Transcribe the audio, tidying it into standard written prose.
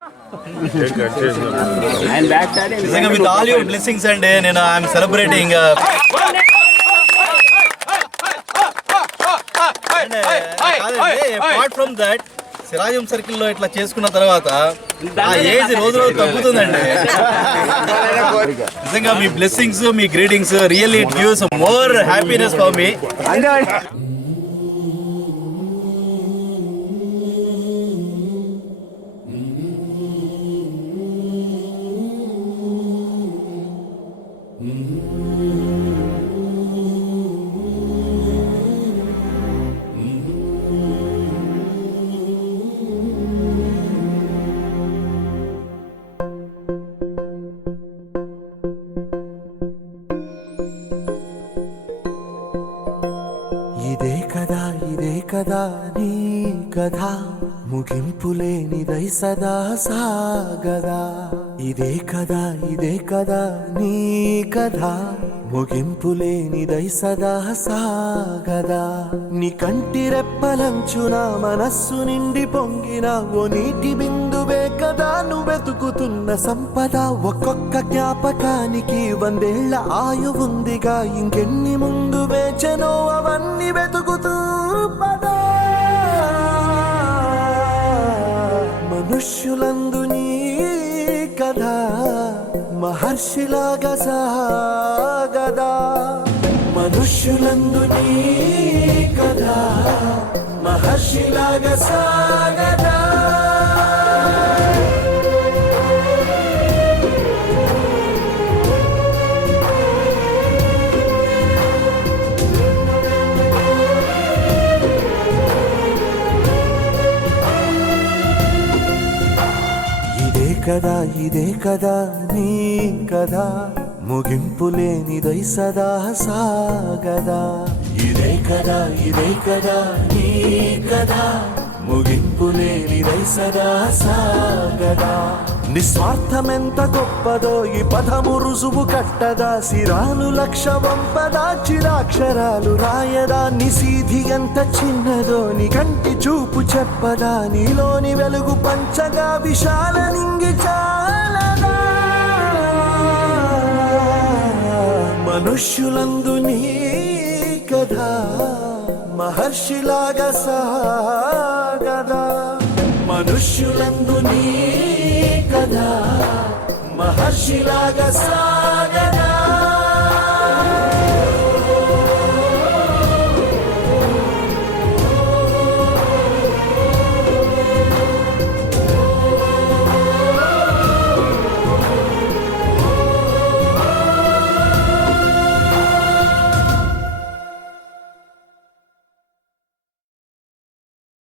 With all your blessings and I'm celebrating. Apart from that, సిరాజం circle లో ఇట్లా చేసుకున్న తర్వాత ఆ ఏజ్ రోజు రోజు తగ్గుతుందండి. నిజంగా మీ బ్లెస్సింగ్స్, మీ greetings really it gives more happiness for me. ఇదే కదా నీ కథ ముగింపులేనిదై సదా సాగదా. ఇదే కదా నీ కథ ముగింపులేనిదై సదా సాగదా. నీ కంటి రెప్పలంచున మనస్సు నిండి పొంగిన ఓ నీటి బిందువే కదా నువ్వెతుకుతున్న సంపద. ఒక్కొక్క జ్ఞాపకానికి 100 ఏళ్ల ఆయువుందిగా, ఇంకెన్ని ముందు వేచనో అవన్నీ వెతుకుతూ పదా. మనుష్యులందు నీ కథ మహర్షిలాగా సాగదా. మనుష్యులందు నీ కథ మహర్షిలాగా సాగదా. ఇదే కదా నీ కథ ముగింపులేనిదై సదా సాగదా. ఇదే కదా నీ కథ ముగింపులేనిదై సదా సాగదా. నిస్వార్థమెంత గొప్పదో ఈ పదము రుజువు కట్టదా. సిరాలు 1,00,000 వంపదా, చిరాక్షరాలు రాయదా. నిశీధి ఎంత చిన్నదో నీ కంటి చూపు చెప్పదా. నీలోని వెలుగు పంచగా విశాల నింగి చాలదా. మనుష్యులందు నీ కథ మహర్షిలాగా సాగదా. మనుష్యులందు నీ కథ మహర్షిలాగా సాగదా.